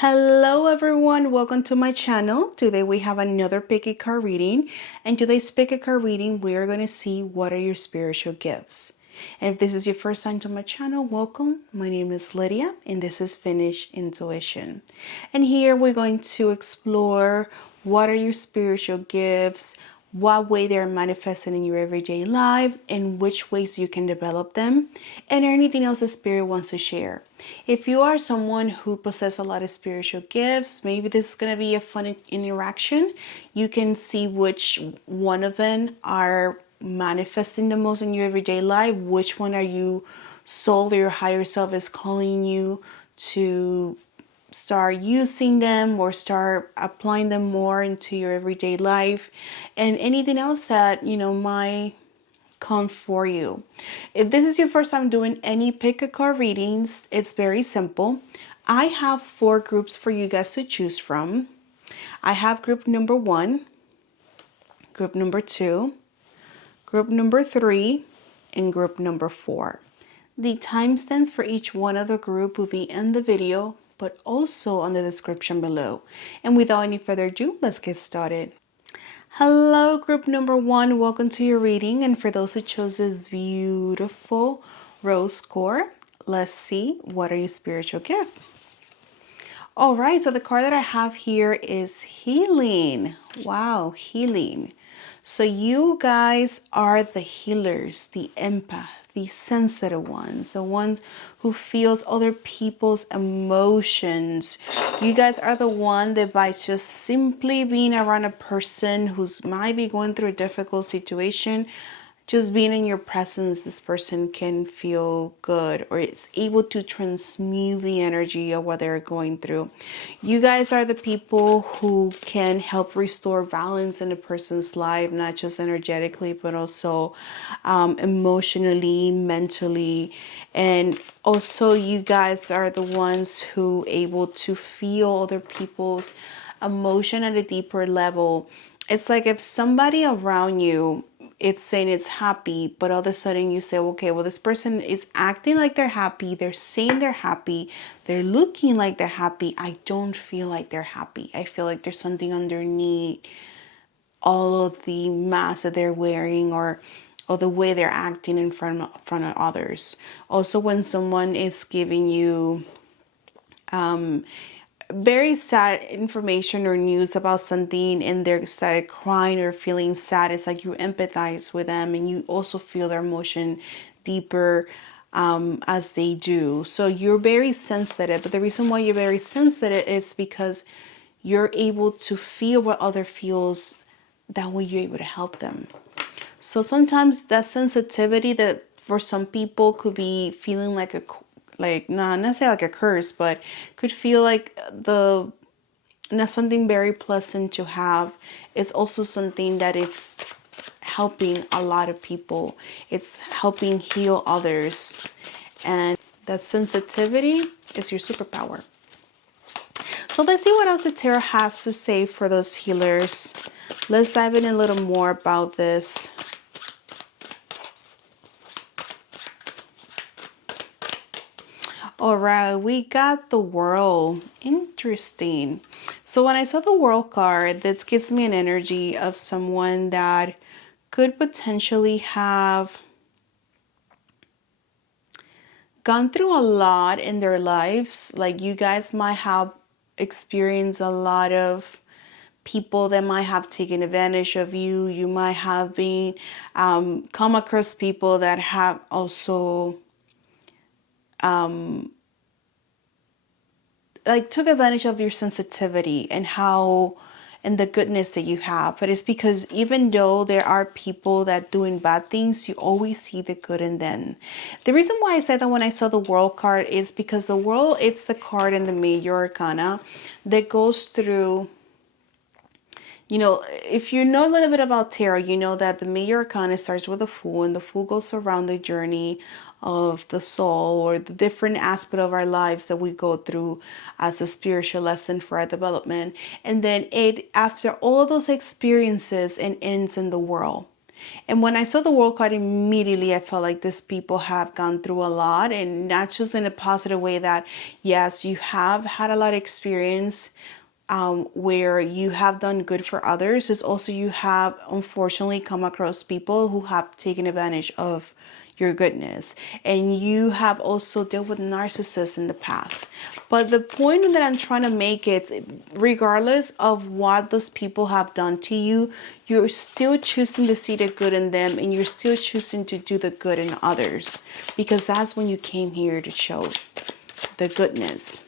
Hello everyone, welcome to my channel. Today we have another pick a card reading, and today's pick a card reading we are going to see what are your spiritual gifts. And if this is your first time to my channel, welcome. My name is Lydia and this is Finnish Intuition. And here we're going to explore what are your spiritual gifts, what way they're manifesting in your everyday life, and which ways you can develop them, and anything else the spirit wants to share. If you are someone who possesses a lot of spiritual gifts, maybe this is going to be a fun interaction. You can see which one of them are manifesting the most in your everyday life, which one are you soul or your higher self is calling you to start using them or start applying them more into your everyday life, and anything else that might come for you. If this is your first time doing any pick a card readings, it's very simple. I have 4 groups for you guys to choose from. I have group number 1, group number 2, group number 3, and group number 4. The timestamps for each one of the group will be in the video, but also on the description below. And without any further ado, let's get started. Hello, group number 1. Welcome to your reading. And for those who chose this beautiful rose core, let's see what are your spiritual gifts. All right, so the card that I have here is healing. Wow, healing. So you guys are the healers, the empath, the sensitive ones, the ones who feels other people's emotions. You guys are the one that by just simply being around a person who's might be going through a difficult situation, just being in your presence, this person can feel good, or it's able to transmute the energy of what they're going through. You guys are the people who can help restore balance in a person's life, not just energetically, but also emotionally, mentally. And also you guys are the ones who able to feel other people's emotion at a deeper level. It's like if somebody around you, it's saying it's happy, but all of a sudden you say, okay, well, this person is acting like they're happy. They're saying they're happy. They're looking like they're happy. I don't feel like they're happy. I feel like there's something underneath all of the masks that they're wearing, or the way they're acting in front of others. Also, when someone is giving you very sad information or news about something and they're started crying or feeling sad, it's like you empathize with them and you also feel their emotion deeper as they do. So you're very sensitive, but the reason why you're very sensitive is because you're able to feel what other feels. That way you're able to help them. So sometimes that sensitivity that for some people could be feeling like not necessarily like a curse, but could feel like not something very pleasant to have, is also something that it's helping a lot of people. It's helping heal others, and that sensitivity is your superpower. So let's see what else the tarot has to say for those healers. Let's dive in a little more about this. All right, we got the World. Interesting. So when I saw the World card, this gives me an energy of someone that could potentially have gone through a lot in their lives. Like you guys might have experienced a lot of people that might have taken advantage of you. You might have been come across people that have also like took advantage of your sensitivity and the goodness that you have. But it's because even though there are people that doing bad things, you always see the good in them. The reason why I said that when I saw the World card is because the World, it's the card in the Major Arcana that goes through, if you know a little bit about tarot, you know that the Major Arcana starts with the Fool, and the Fool goes around the journey of the soul, or the different aspect of our lives that we go through as a spiritual lesson for our development. And then after all those experiences, it ends in the World. And when I saw the world card, immediately I felt like these people have gone through a lot, and not just in a positive way that, yes, you have had a lot of experience where you have done good for others. It's also you have unfortunately come across people who have taken advantage of your goodness, and you have also dealt with narcissists in the past. But the point that I'm trying to make is, regardless of what those people have done to you, you're still choosing to see the good in them, and you're still choosing to do the good in others, because that's when you came here to show the goodness.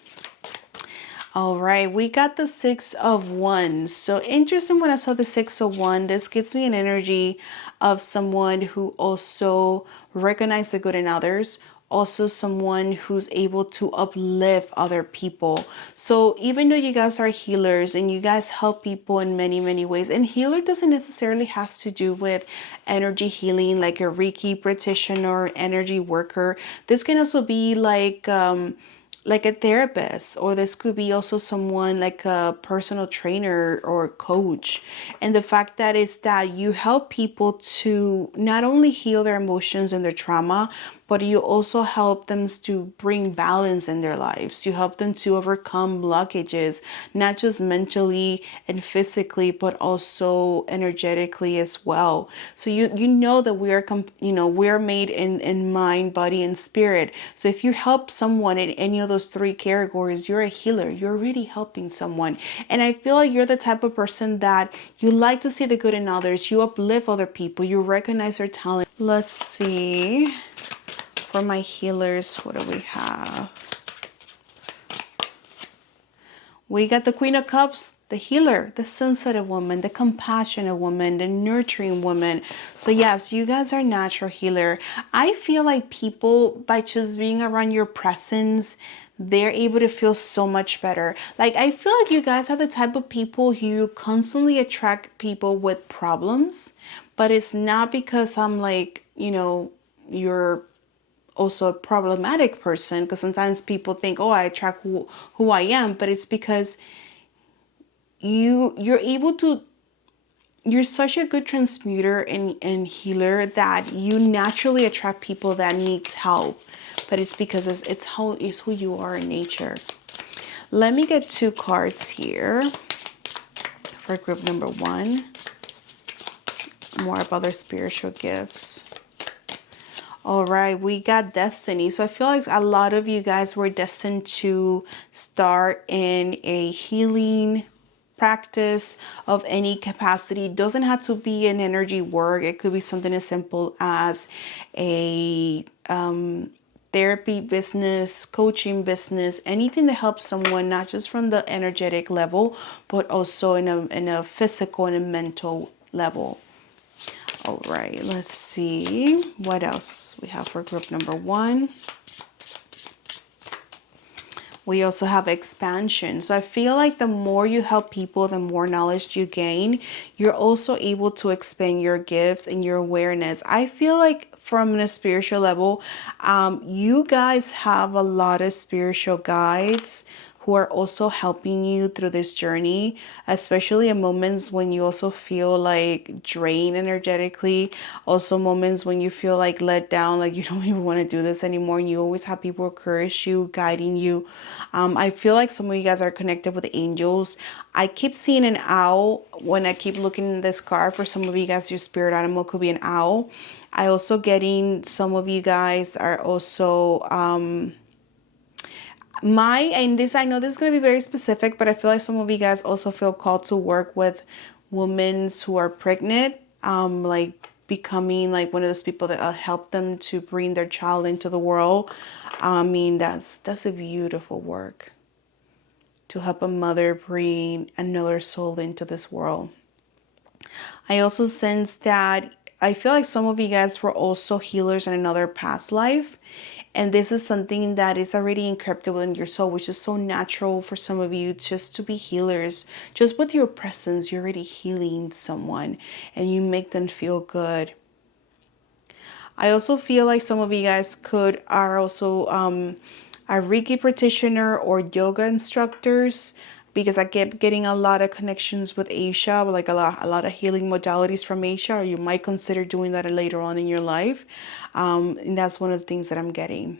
All right, we got the Six of Wands. So interesting, when I saw the Six of Wands, this gives me an energy of someone who also recognizes the good in others, also someone who's able to uplift other people. So even though you guys are healers and you guys help people in many, many ways, and healer doesn't necessarily have to do with energy healing, like a Reiki practitioner, energy worker. This can also be like a therapist, or this could be also someone like a personal trainer or coach. And the fact that is that you help people to not only heal their emotions and their trauma, but you also help them to bring balance in their lives. You help them to overcome blockages, not just mentally and physically, but also energetically as well. So you know that we are we're made in mind, body, and spirit. So if you help someone in any of those three categories, you're a healer. You're already helping someone. And I feel like you're the type of person that you like to see the good in others. You uplift other people. You recognize their talent. Let's see. For my healers, what do we have? We got the Queen of Cups, the healer, the sensitive woman, the compassionate woman, the nurturing woman. So yes, you guys are natural healer. I feel like people, by just being around your presence, they're able to feel so much better. Like, I feel like you guys are the type of people who constantly attract people with problems, but it's not because I'm like, you're also a problematic person, because sometimes people think, oh, I attract who I am, but it's because you're able to, you're such a good transmuter and healer that you naturally attract people that needs help. But it's because it's who you are in nature. Let me get 2 cards here for group number 1. More about their spiritual gifts. All right, we got destiny. So I feel like a lot of you guys were destined to start in a healing practice of any capacity. It doesn't have to be an energy work. It could be something as simple as a therapy business, coaching business, anything that helps someone, not just from the energetic level, but also in a physical and a mental level. All right, let's see what else we have for group number 1. We also have expansion. So I feel like the more you help people, the more knowledge you gain. You're also able to expand your gifts and your awareness. I feel like from a spiritual level, you guys have a lot of spiritual guides who are also helping you through this journey, especially in moments when you also feel like drained energetically, also moments when you feel like let down, like you don't even want to do this anymore, and you always have people encourage you, guiding you. I feel like some of you guys are connected with angels. I keep seeing an owl when I keep looking in this card. For some of you guys, your spirit animal could be an owl. I also getting some of you guys are also and this, I know this is going to be very specific, but I feel like some of you guys also feel called to work with women who are pregnant, like becoming like one of those people that help them to bring their child into the world. I mean, that's a beautiful work, to help a mother bring another soul into this world. I also sense that I feel like some of you guys were also healers in another past life. And this is something that is already encrypted within your soul, which is so natural for some of you just to be healers. Just with your presence, you're already healing someone and you make them feel good. I also feel like some of you guys are also a Reiki practitioner or yoga instructors. because I kept getting a lot of connections with Asia, like a lot of healing modalities from Asia, or you might consider doing that later on in your life. And that's one of the things that I'm getting.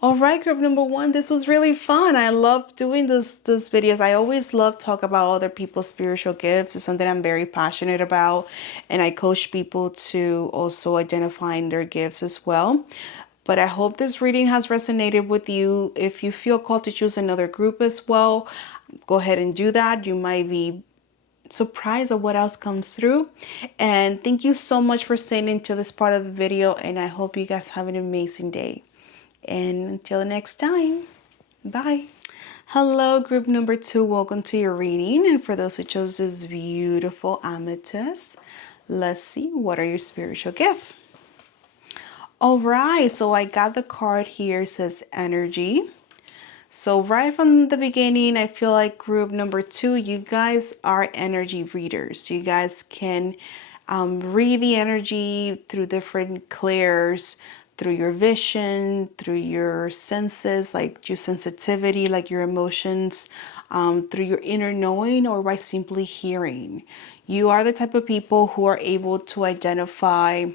All right, group number one, this was really fun. I love doing these videos. I always love talk about other people's spiritual gifts. It's something I'm very passionate about, and I coach people to also identifying their gifts as well. But I hope this reading has resonated with you. If you feel called to choose another group as well, go ahead and do that. You might be surprised at what else comes through. And thank you so much for staying into this part of the video, and I hope you guys have an amazing day. And until next time, bye. Hello, group number two. Welcome to your reading. And for those who chose this beautiful amethyst, let's see, what are your spiritual gifts? All right, so I got the card here. It says energy. So right from the beginning, I feel like group number two, you guys are energy readers. You guys can read the energy through different clairs, through your vision, through your senses, like your sensitivity, like your emotions, through your inner knowing, or by simply hearing. You are the type of people who are able to identify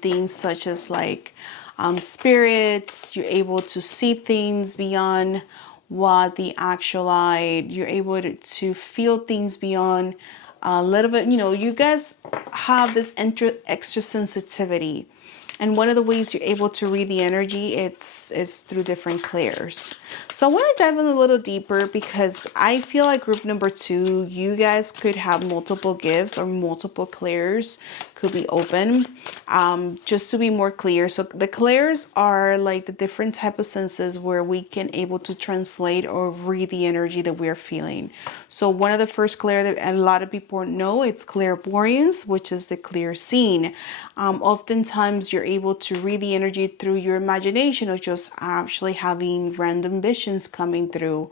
things such as like spirits. You're able to see things beyond what the actual eye. You're able to feel things beyond a little bit. You know, you guys have this extra sensitivity. And one of the ways you're able to read the energy, it's through different clairs. So I want to dive in a little deeper, because I feel like group number two, you guys could have multiple gifts or multiple clairs could be open. Just to be more clear, so the clairs are like the different type of senses where we can able to translate or read the energy that we're feeling. So one of the first clair that a lot of people know, it's clairvoyance, which is the clear seeing. Oftentimes you're able to read the energy through your imagination, or just actually having random visions coming through.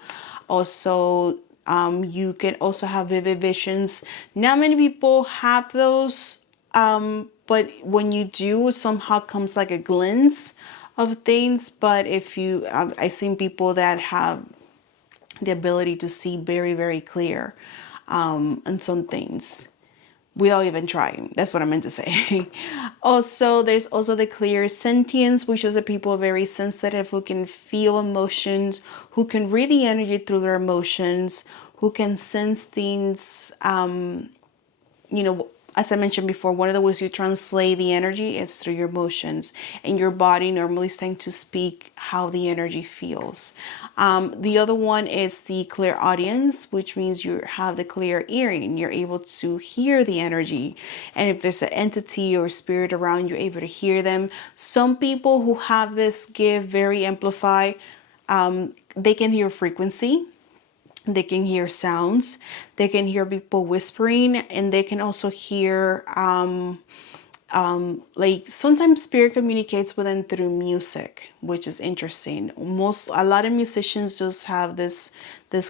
Also, you can also have vivid visions. Not many people have those, but when you do, somehow comes like a glimpse of things. But if you, I've seen people that have the ability to see very, very clear on some things without even trying. That's what I meant to say. Also, there's also the clear sentience, which is the people very sensitive, who can feel emotions, who can read the energy through their emotions, who can sense things. You know, as I mentioned before, one of the ways you translate the energy is through your emotions, and your body normally tends to speak how the energy feels. The other one is the clear audience, which means you have the clear hearing. You're able to hear the energy, and if there's an entity or spirit around, you're able to hear them. Some people who have this gift very amplified, they can hear frequency. They can hear sounds, they can hear people whispering, and they can also hear like sometimes spirit communicates with them through music, which is interesting. A lot of musicians just have this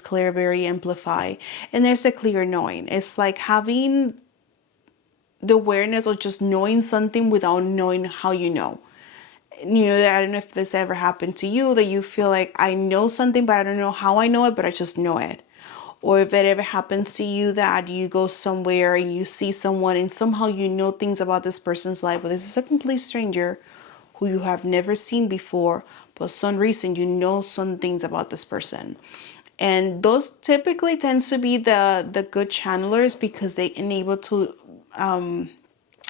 clear, very amplified. And there's a clear knowing. It's like having the awareness of just knowing something without knowing how you know. You know, I don't know if this ever happened to you, that you feel like, I know something, but I don't know how I know it, but I just know it. Or if it ever happens to you that you go somewhere and you see someone and somehow you know things about this person's life, but this is a complete stranger who you have never seen before, but for some reason you know some things about this person. And those typically tends to be the good channelers, because they enable to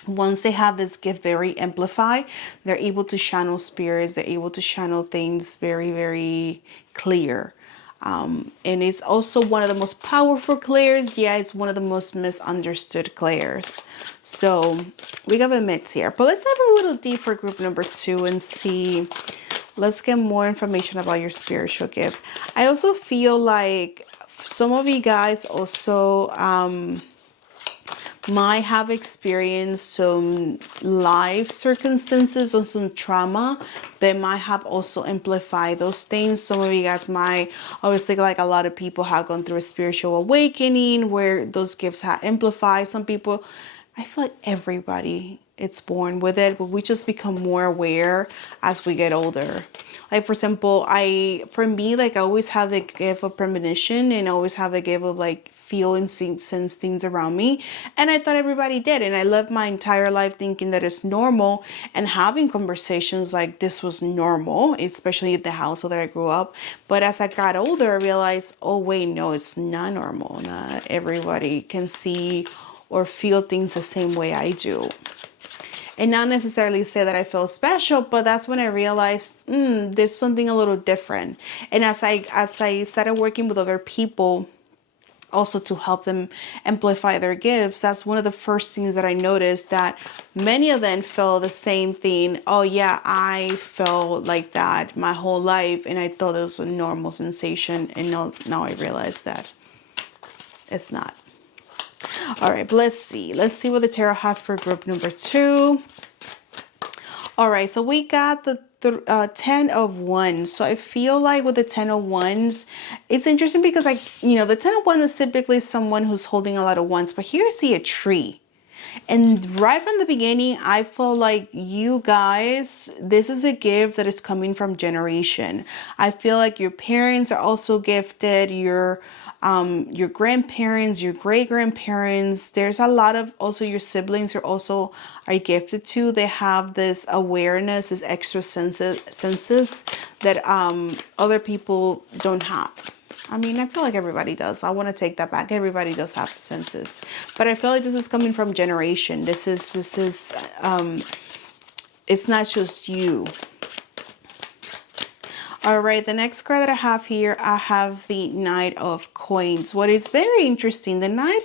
once they have this gift very amplified, they're able to channel spirits, they're able to channel things very, very clear. And it's also one of the most powerful clairs. Yeah, it's one of the most misunderstood clairs. So we got a mix here. But let's have a little deeper group number two and see. Let's get more information about your spiritual gift. I also feel like some of you guys also might have experienced some life circumstances or some trauma that might have also amplified those things. Some of you guys might, obviously, like a lot of people have gone through a spiritual awakening where those gifts have amplified. Some people, I feel like everybody it's born with it, but we just become more aware as we get older. Like, for example, for me, like, I always have the gift of premonition, and I always have the gift of like feel and sense things around me. And I thought everybody did. And I lived my entire life thinking that it's normal and having conversations like this was normal, especially at the household that I grew up. But as I got older, I realized, oh wait, no, it's not normal. Not everybody can see or feel things the same way I do. And not necessarily say that I feel special, but that's when I realized there's something a little different. And as I started working with other people, also to help them amplify their gifts, that's one of the first things that I noticed, that many of them feel the same thing. Oh yeah, I felt like that my whole life, and I thought it was a normal sensation, and now I realize that it's not. All right, let's see what the tarot has for group number 2. All right, so we got the 10 of Wands. So I feel like with the 10 of Wands, it's interesting because the 10 of Wands is typically someone who's holding a lot of wands, but here I see a tree. And right from the beginning, I feel like you guys, this is a gift that is coming from generation. I feel like your parents are also gifted, your grandparents, your great grandparents. There's a lot of also your siblings are gifted too. They have this awareness, this extra senses that other people don't have. I mean, I feel like everybody does. I want to take that back. Everybody does have senses, but I feel like this is coming from generation. This is it's not just you. All right, the next card that I have here, I have the Knight of Coins. What is very interesting, the Knight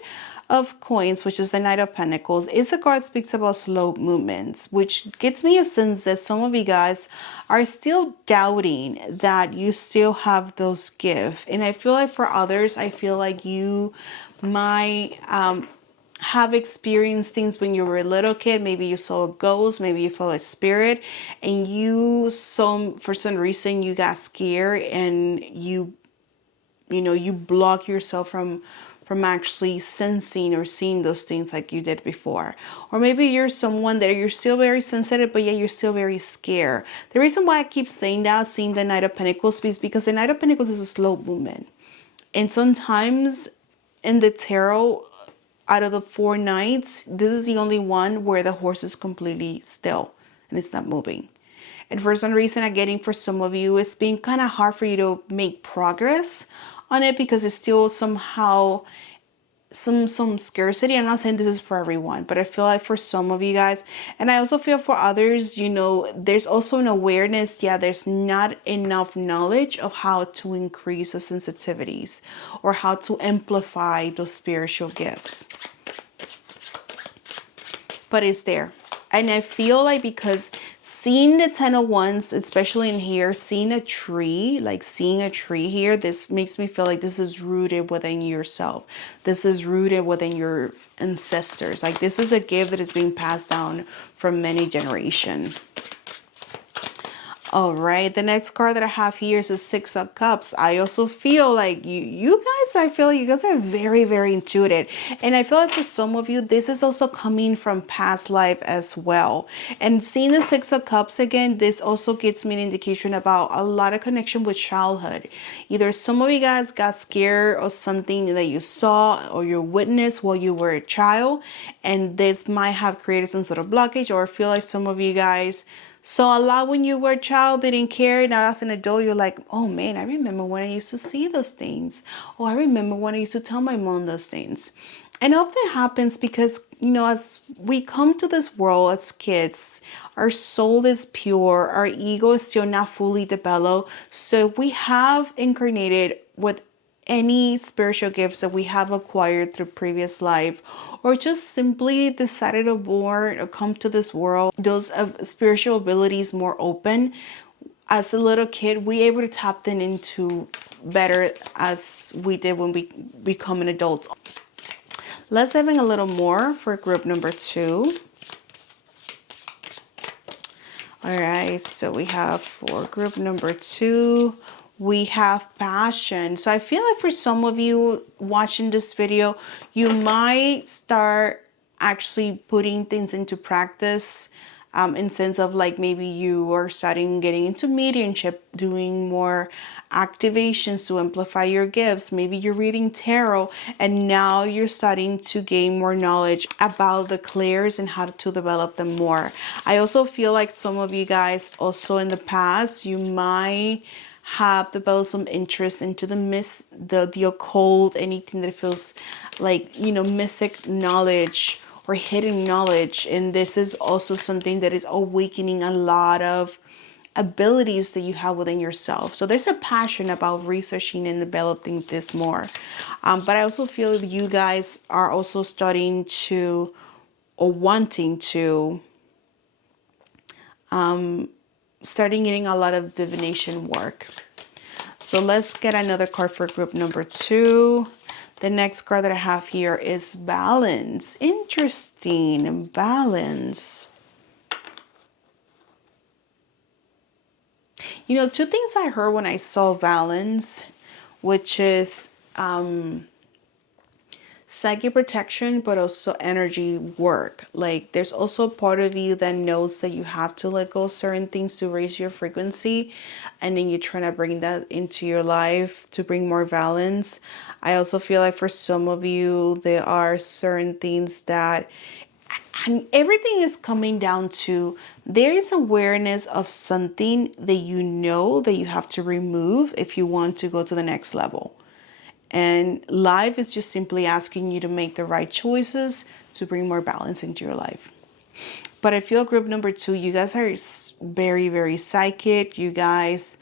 of Coins, which is the Knight of Pentacles, is a card that speaks about slow movements, which gives me a sense that some of you guys are still doubting that you still have those gifts. And I feel like for others, I feel like you might have experienced things when you were a little kid. Maybe you saw a ghost, maybe you felt a spirit, and for some reason you got scared, and you block yourself from actually sensing or seeing those things like you did before. Or maybe you're someone that you're still very sensitive, but yet you're still very scared. The reason why I keep saying that, seeing the Knight of Pentacles, is because the Knight of Pentacles is a slow movement. And sometimes in the tarot, out of the 4 knights, this is the only one where the horse is completely still and it's not moving. And for some reason, I'm getting for some of you, it's been kind of hard for you to make progress on it because it's still somehow some scarcity. I'm not saying this is for everyone, but I feel like for some of you guys, and I also feel for others, there's also an awareness. Yeah, there's not enough knowledge of how to increase the sensitivities or how to amplify those spiritual gifts. But it's there. And I feel like because seeing the 10 of Wands, especially in here, seeing a tree here, this makes me feel like this is rooted within yourself. This is rooted within your ancestors. Like this is a gift that is being passed down from many generations. All right, the next card that I have here is the 6 of Cups. I also feel like you guys are very, very intuitive. And I feel like for some of you, this is also coming from past life as well. And seeing the 6 of Cups again, this also gives me an indication about a lot of connection with childhood. Either some of you guys got scared of something that you saw or you witnessed while you were a child, and this might have created some sort of blockage, or I feel like some of you guys saw a lot when you were a child, didn't care. Now as an adult, you're like, oh man, I remember when I used to see those things. Oh, I remember when I used to tell my mom those things. And often happens because, as we come to this world as kids, our soul is pure, our ego is still not fully developed. So we have incarnated with any spiritual gifts that we have acquired through previous life, or just simply decided to born or come to this world, those spiritual abilities more open. As a little kid, we able to tap them into better as we did when we become an adult. Let's dive in a little more for group number 2. All right, so we have for group number 2, we have passion. So I feel like for some of you watching this video, you might start actually putting things into practice, in sense of like maybe you are starting getting into mediumship, doing more activations to amplify your gifts. Maybe you're reading tarot and now you're starting to gain more knowledge about the clairs and how to develop them more. I also feel like some of you guys also in the past, you might have developed some interest into the occult, anything that feels like, you know, mystic knowledge or hidden knowledge. And this is also something that is awakening a lot of abilities that you have within yourself. So there's a passion about researching and developing this more. But I also feel that you guys are also starting to, or wanting to, starting getting a lot of divination work. So let's get another card for group number 2. The next card that I have here is balance. Interesting. Balance. You know, 2 things I heard when I saw balance, which is psychic protection, but also energy work. Like there's also a part of you that knows that you have to let go of certain things to raise your frequency, and then you're trying to bring that into your life to bring more balance. I also feel like for some of you, there are certain things that, and everything is coming down to, there is awareness of something that you know that you have to remove if you want to go to the next level. And life is just simply asking you to make the right choices to bring more balance into your life. But I feel group number 2, you guys are very, very psychic. You guys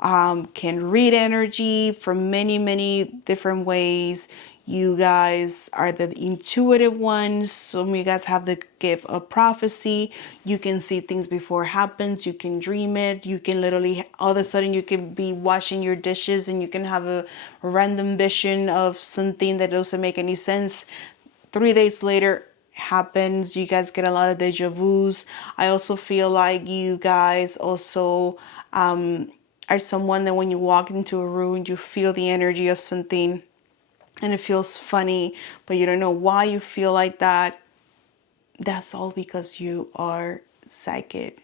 can read energy from many, many different ways. You guys are the intuitive ones. Some of you guys have the gift of prophecy. You can see things before it happens. You can dream it. You can literally, all of a sudden, you can be washing your dishes and you can have a random vision of something that doesn't make any sense. 3 days later, happens. You guys get a lot of deja vus. I also feel like you guys also are someone that when you walk into a room, you feel the energy of something and it feels funny, but you don't know why you feel like that. That's all because you are psychic.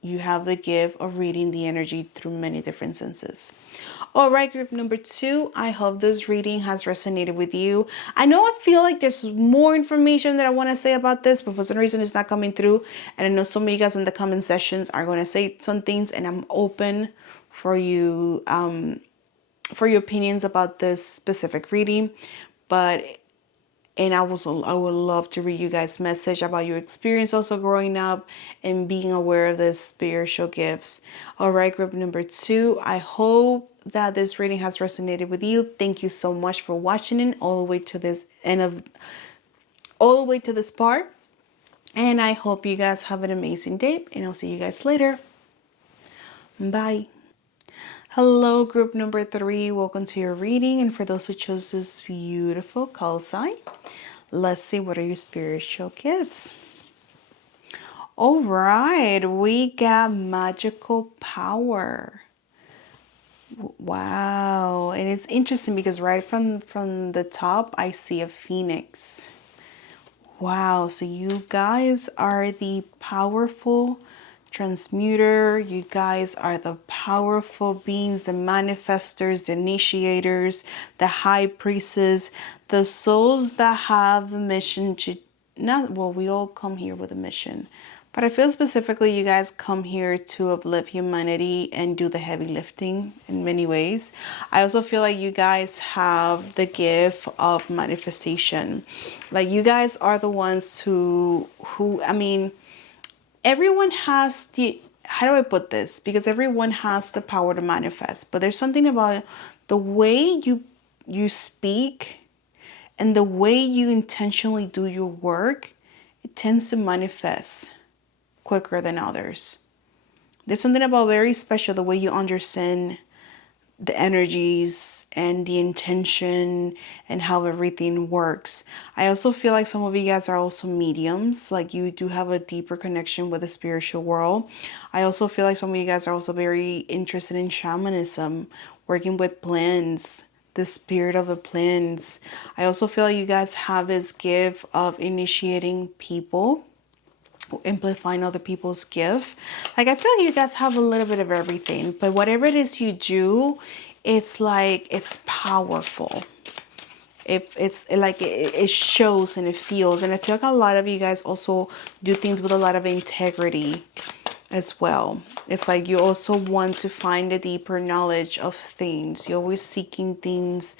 You have the gift of reading the energy through many different senses. All right, group number 2, I hope this reading has resonated with you. I know I feel like there's more information that I want to say about this, but for some reason it's not coming through. And I know some of you guys in the comment sections are going to say some things, and I'm open for you, for your opinions about this specific reading. And I would love to read you guys' message about your experience also growing up and being aware of the spiritual gifts. All right, group number 2, I hope that this reading has resonated with you. Thank you so much for watching it all the way to this part. And I hope you guys have an amazing day, and I'll see you guys later. Bye. Hello, group number 3. Welcome to your reading. And for those who chose this beautiful call sign, let's see, what are your spiritual gifts? All right, we got magical power. Wow. And it's interesting because right from the top, I see a phoenix. Wow. So you guys are the powerful transmuter. You guys are the powerful beings, the manifestors, the initiators, the high priestess, the souls that have the mission to we all come here with a mission, but I feel specifically you guys come here to uplift humanity and do the heavy lifting in many ways. I also feel like you guys have the gift of manifestation. Like you guys are the ones who I mean, everyone has the, how do I put this? Because everyone has the power to manifest, but there's something about the way you speak and the way you intentionally do your work, it tends to manifest quicker than others. There's something about very special, the way you understand the energies and the intention and how everything works. I also feel like some of you guys are also mediums, like you do have a deeper connection with the spiritual world. I also feel like some of you guys are also very interested in shamanism, working with plants the spirit of the plants. I also feel like you guys have this gift of initiating people, amplifying other people's gift. Like, I feel like you guys have a little bit of everything, but whatever it is you do, it's like, it's powerful. It's like it shows and it feels. And I feel like a lot of you guys also do things with a lot of integrity as well. It's like you also want to find a deeper knowledge of things. You're always seeking things,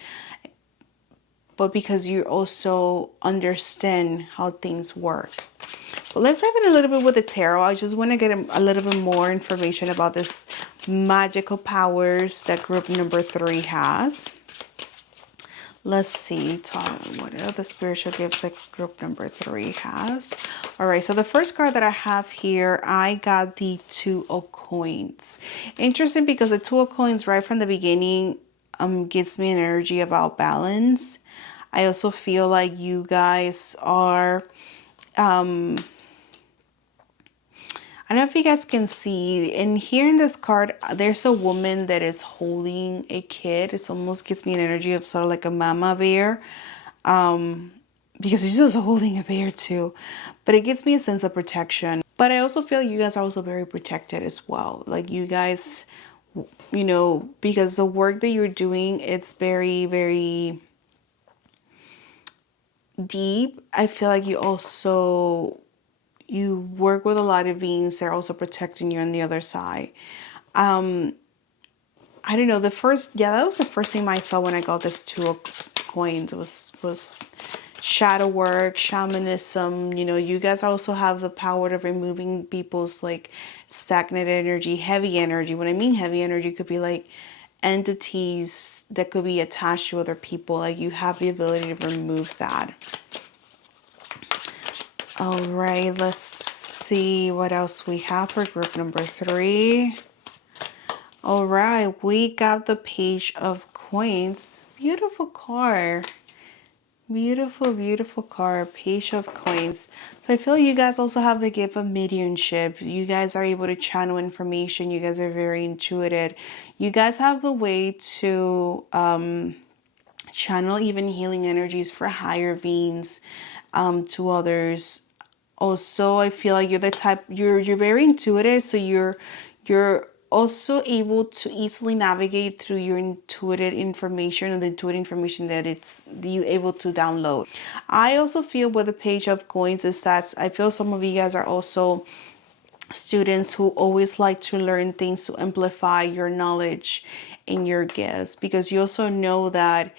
but because you also understand how things work. But let's dive in a little bit with the tarot. I just want to get a little bit more information about this magical powers that group number 3 has. Let's see, what are the spiritual gifts that group number 3 has? All right, so the first card that I have here, I got the 2 of coins. Interesting, because the 2 of coins right from the beginning gives me an energy about balance. I also feel like you guys are I don't know if you guys can see, and here in this card, there's a woman that is holding a kid. It almost gives me an energy of sort of like a mama bear, because she's just holding a bear too. But it gives me a sense of protection. But I also feel you guys are also very protected as well. Like, you guys, you know, because the work that you're doing, it's very, very deep. I feel like you work with a lot of beings that are also protecting you on the other side. I don't know, that was the first thing I saw when I got this 2 of coins. It was shadow work, shamanism. You know, you guys also have the power of removing people's like stagnant energy, heavy energy. When I mean heavy energy, it could be like entities that could be attached to other people. Like, you have the ability to remove that. All right, let's see what else we have for group number 3. All right, we got the Page of Coins. Beautiful card. Beautiful, beautiful card. Page of Coins. So I feel you guys also have the gift of mediumship. You guys are able to channel information. You guys are very intuitive. You guys have the way to channel even healing energies for higher beings to others. Also, I feel like you're the type, you're very intuitive, so you're also able to easily navigate through your intuitive information and the intuitive information that you're able to download. I also feel with the Page of Coins is that I feel some of you guys are also students who always like to learn things to amplify your knowledge and your gifts, because you also know that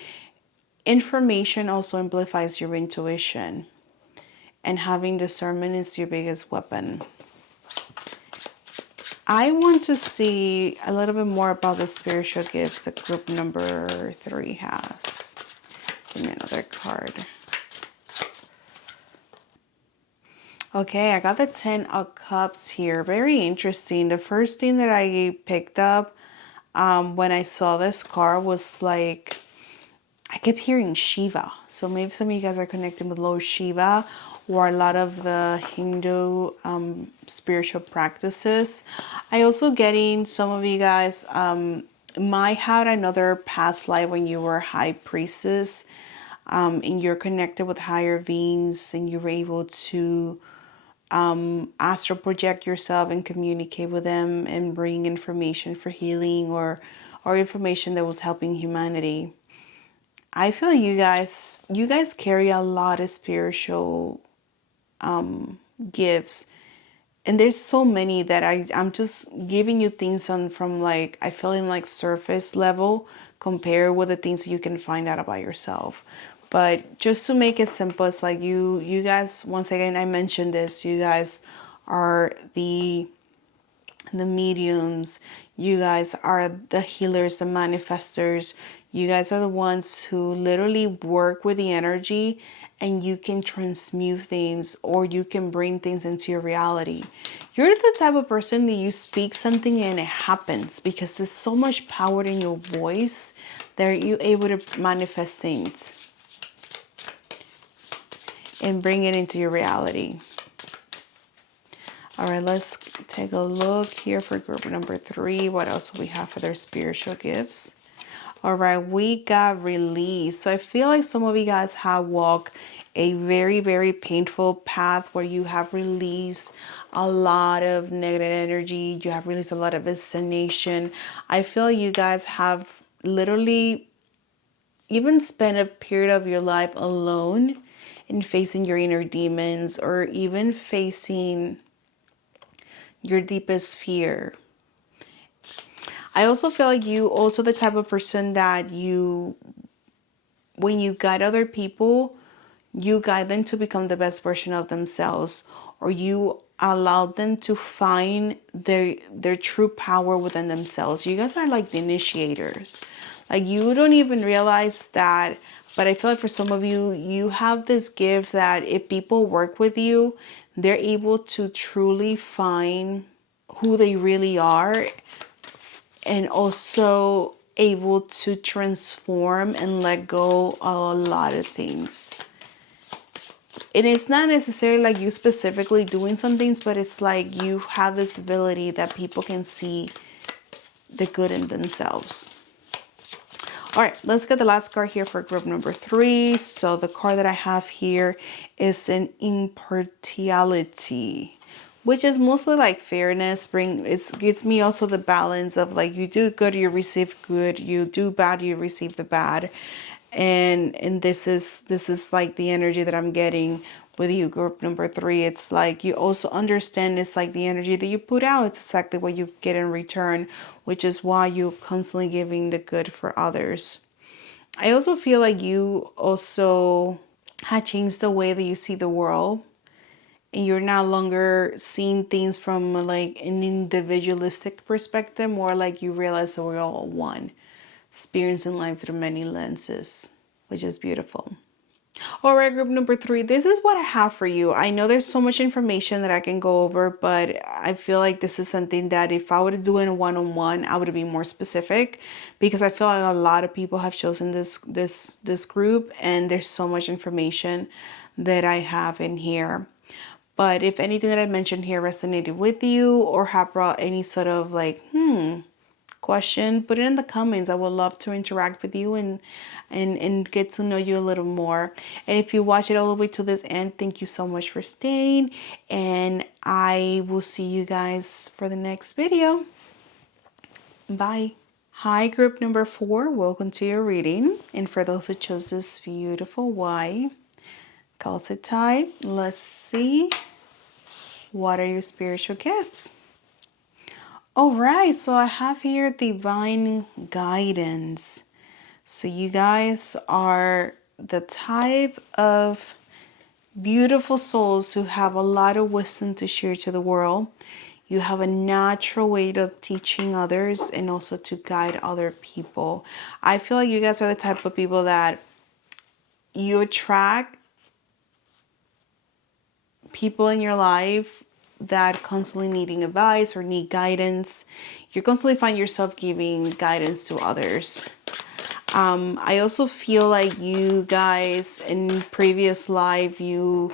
information also amplifies your intuition. And having discernment is your biggest weapon. I want to see a little bit more about the spiritual gifts that group number 3 has. Give me another card. Okay, I got the 10 of Cups here. Very interesting. The first thing that I picked up when I saw this card was like, I kept hearing Shiva. So maybe some of you guys are connected with Lord Shiva, or a lot of the Hindu spiritual practices. I also getting some of you guys might have another past life when you were high priestess, and you're connected with higher beings, and you were able to astral project yourself and communicate with them and bring information for healing, or information that was helping humanity. I feel you guys carry a lot of spiritual gifts, and there's so many that I'm just giving you things from like, I feel in like surface level compared with the things you can find out about yourself. But just to make it simple, it's like you guys, once again, I mentioned this, you guys are the mediums, you guys are the healers, the manifestors. You guys are the ones who literally work with the energy, and you can transmute things, or you can bring things into your reality. You're the type of person that you speak something and it happens, because there's so much power in your voice that you're able to manifest things and bring it into your reality. All right, let's take a look here for group number 3. What else do we have for their spiritual gifts? All right, we got release. So I feel like some of you guys have walked a very, very painful path where you have released a lot of negative energy. You have released a lot of resignation. I feel you guys have literally even spent a period of your life alone in facing your inner demons, or even facing your deepest fear. I also feel like you also the type of person that when you guide other people, you guide them to become the best version of themselves, or you allow them to find their true power within themselves. You guys are like the initiators. Like, you don't even realize that, but I feel like for some of you, you have this gift that if people work with you, they're able to truly find who they really are, and also able to transform and let go of a lot of things. And it's not necessarily like you specifically doing some things, but it's like you have this ability that people can see the good in themselves. All right, let's get the last card here for group number 3. So the card that I have here is an impartiality, which is mostly like fairness. It gives me also the balance of like, you do good, you receive good, you do bad, you receive the bad. And this is like the energy that I'm getting with you, group number 3. It's like you also understand it's like the energy that you put out, it's exactly what you get in return, which is why you're constantly giving the good for others. I also feel like you also have changed the way that you see the world, and you're no longer seeing things from like an individualistic perspective, more like you realize that we're all one, experiencing life through many lenses, which is beautiful. All right, group number 3, this is what I have for you. I know there's so much information that I can go over, but I feel like this is something that if I were to do in a one-on-one, I would be more specific, because I feel like a lot of people have chosen this group, and there's so much information that I have in here. But if anything that I mentioned here resonated with you, or have brought any sort of like question, put it in the comments. I would love to interact with you and get to know you a little more. And if you watch it all the way to this end, thank you so much for staying, and I will see you guys for the next video. Bye. Hi, group number 4, welcome to your reading. And for those who chose this beautiful Y, calls it type, let's see, what are your spiritual gifts? All right, so I have here divine guidance. So you guys are the type of beautiful souls who have a lot of wisdom to share to the world. You have a natural way of teaching others and also to guide other people. I feel like you guys are the type of people that you attract people in your life that constantly needing advice or need guidance. You constantly find yourself giving guidance to others. I also feel like you guys in previous life, you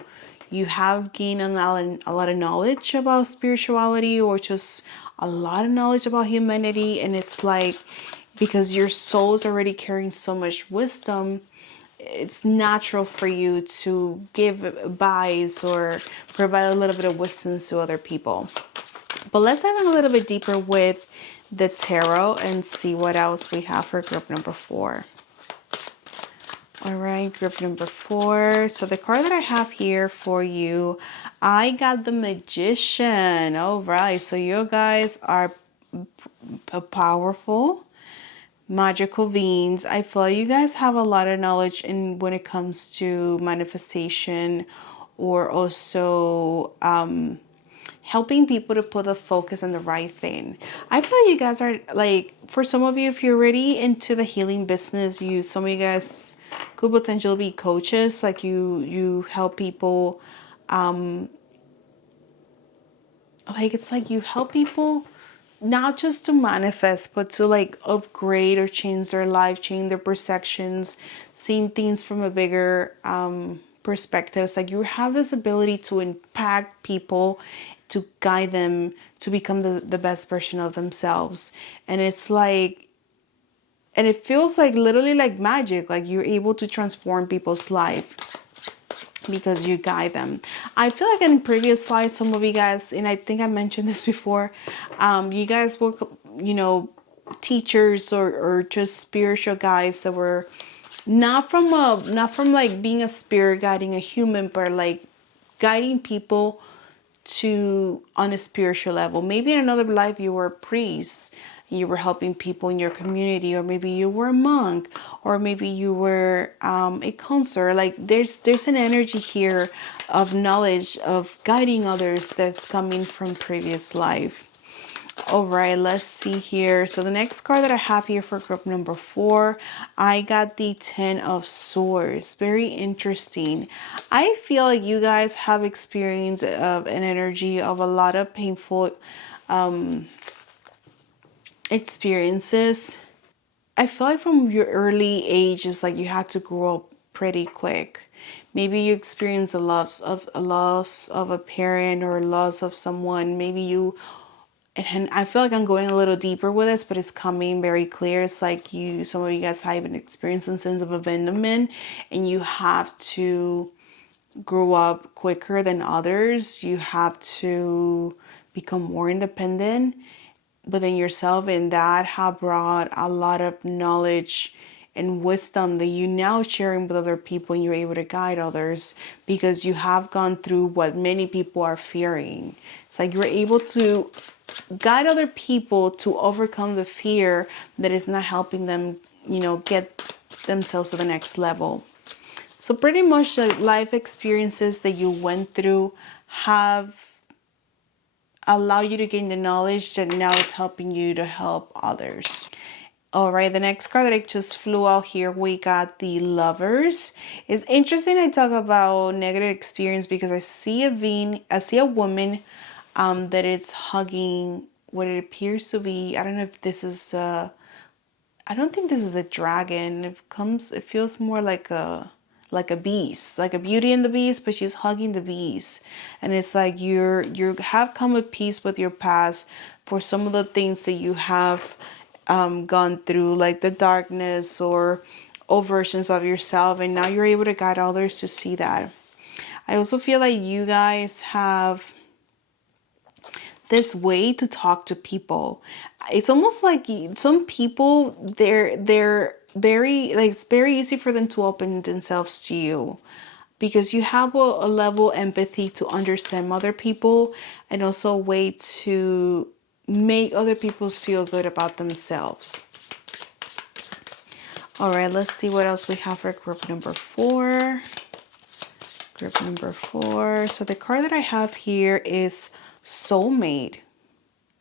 have gained a lot of knowledge about spirituality, or just a lot of knowledge about humanity. And it's like, because your soul's already carrying so much wisdom, it's natural for you to give advice or provide a little bit of wisdom to other people. But let's dive in a little bit deeper with the tarot and see what else we have for group number 4. All right, group number 4. So the card that I have here for you, I got the Magician. All right, so you guys are powerful, magical beings. I feel you guys have a lot of knowledge in when it comes to manifestation, or also helping people to put the focus on the right thing. I feel you guys are like, for some of you, if you're really into the healing business, some of you guys could potentially be coaches. Like you help people, like it's like you help people not just to manifest, but to like upgrade or change their life, change their perceptions, seeing things from a bigger perspective. It's like you have this ability to impact people, to guide them to become the best version of themselves. And it's like, And it feels like literally like magic, like you're able to transform people's life because you guide them. I feel like in previous slides, some of you guys, and I think I mentioned this before, you guys were, teachers or just spiritual guides that were not from like being a spirit guiding a human, but like guiding people to on a spiritual level. Maybe in another life you were a priest, you were helping people in your community, or maybe you were a monk, or maybe you were a counselor. Like there's an energy here of knowledge of guiding others that's coming from previous life. All right, let's see here. So the next card that I have here for group number 4, I got the 10 of Swords. Very interesting. I feel like you guys have experience of an energy of a lot of painful experiences. I feel like from your early age, it's like you had to grow up pretty quick. Maybe you experience a loss of a parent or loss of someone. Maybe you, and I feel like I'm going a little deeper with this, but it's coming very clear. It's like some of you guys have an experience in sense of abandonment, and you have to grow up quicker than others. You have to become more independent within yourself, and that have brought a lot of knowledge and wisdom that you now sharing with other people, and you're able to guide others because you have gone through what many people are fearing. It's like you're able to guide other people to overcome the fear that is not helping them, get themselves to the next level. So pretty much the life experiences that you went through have allowed you to gain the knowledge that now it's helping you to help others. All right, the next card that I just flew out here, we got the Lovers. It's interesting I talk about negative experience because I see a woman that is hugging what it appears to be, I don't know if this is I don't think this is a dragon. It feels more like a beast, like a Beauty and the Beast, but she's hugging the beast. And it's like you have come at peace with your past for some of the things that you have gone through, like the darkness or old versions of yourself, and now you're able to guide others to see that. I also feel like you guys have this way to talk to people. It's almost like some people, they're very, like, it's very easy for them to open themselves to you because you have a level of empathy to understand other people, and also a way to make other people feel good about themselves. All right, let's see what else we have for group number 4. Group number 4. So the card that I have here is Soulmate.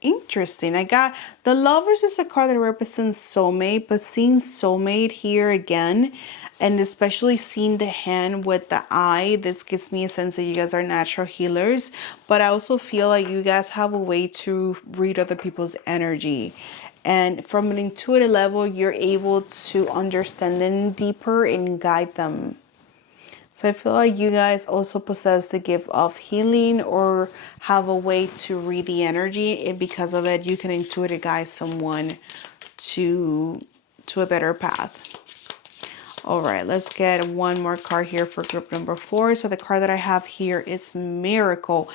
Interesting. I got the Lovers is a card that represents soulmate, but seeing soulmate here again, and especially seeing the hand with the eye, this gives me a sense that you guys are natural healers. But I also feel like you guys have a way to read other people's energy, and from an intuitive level, you're able to understand them deeper and guide them. So I feel like you guys also possess the gift of healing or have a way to read the energy, and because of it, you can intuitively guide someone to a better path. All right, let's get one more card here for group number 4. So the card that I have here is Miracle.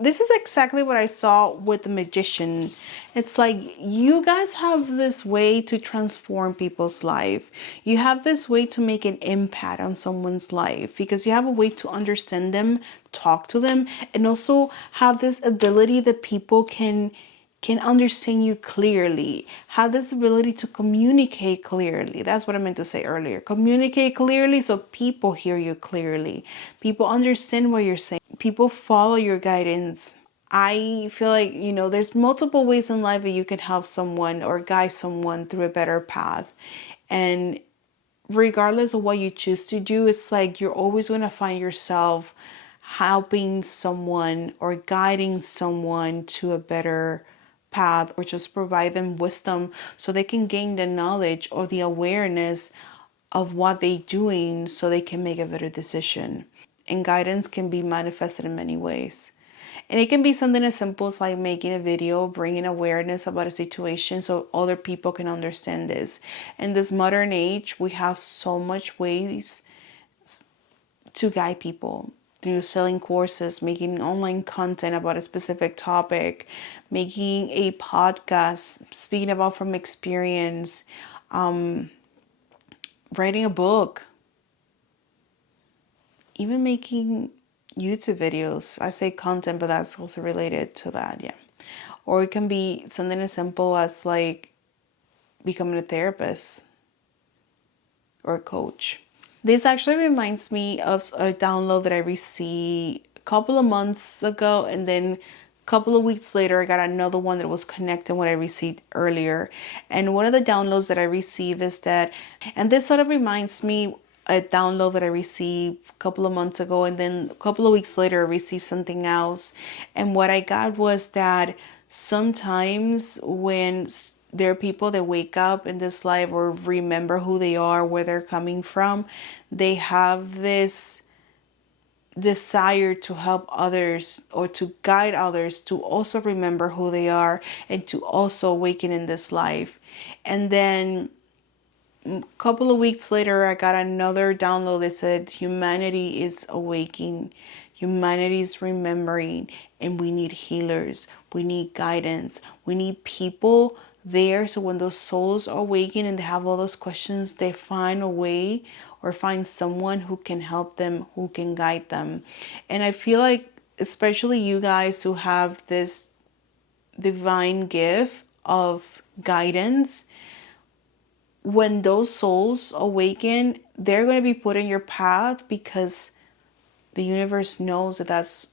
This is exactly what I saw with the Magician. It's like you guys have this way to transform people's life. You have this way to make an impact on someone's life because you have a way to understand them, talk to them, and also have this ability that people can understand you clearly, have this ability to communicate clearly. That's what I meant to say earlier. Communicate clearly so people hear you clearly. People understand what you're saying. People follow your guidance. I feel like, there's multiple ways in life that you can help someone or guide someone through a better path. And regardless of what you choose to do, it's like you're always going to find yourself helping someone or guiding someone to a better path, or just provide them wisdom so they can gain the knowledge or the awareness of what they're doing so they can make a better decision. And guidance can be manifested in many ways. And it can be something as simple as like making a video, bringing awareness about a situation so other people can understand this. In this modern age, we have so much ways to guide people through selling courses, making online content about a specific topic, making a podcast, speaking about from experience, writing a book, even making YouTube videos. I say content, but that's also related to that, yeah. Or it can be something as simple as like becoming a therapist or a coach. This actually reminds me of a download that I received a couple of months ago, and then a couple of weeks later I got another one that was connecting what I received earlier. And one of the downloads that I received is that, and this sort of reminds me a download that I received a couple of months ago, and then a couple of weeks later I received something else. And what I got was that sometimes when there are people that wake up in this life or remember who they are, where they're coming from, they have this desire to help others or to guide others to also remember who they are and to also awaken in this life. And then a couple of weeks later, I got another download that said humanity is awakening, humanity is remembering, and we need healers, we need guidance, we need people there. So when those souls are awakening and they have all those questions, they find a way or find someone who can help them, who can guide them. And I feel like, especially you guys who have this divine gift of guidance, when those souls awaken, they're going to be put in your path because the universe knows that that's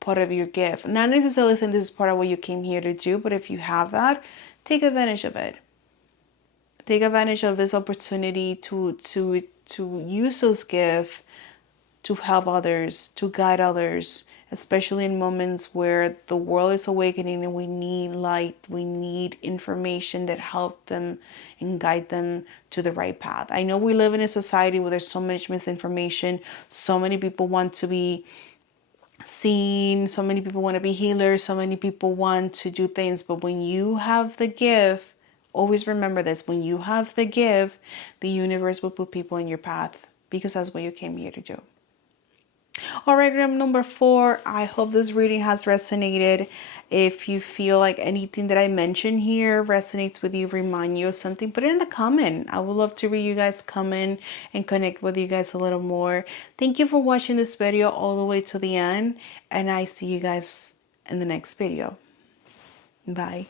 part of your gift. Not necessarily saying this is part of what you came here to do, but if you have that, take advantage of it. Take advantage of this opportunity to use those gifts to help others, to guide others, especially in moments where the world is awakening and we need light, we need information that help them and guide them to the right path. I know we live in a society where there's so much misinformation, so many people want to be seen, so many people want to be healers, so many people want to do things, but when you have the gift, always remember this, when you have the gift, the universe will put people in your path because that's what you came here to do. All right, number 4, I hope this reading has resonated. If you feel like anything that I mentioned here resonates with you, remind you of something, put it in the comment. I would love to read you guys comment and connect with you guys a little more. Thank you for watching this video all the way to the end, and I see you guys in the next video. Bye.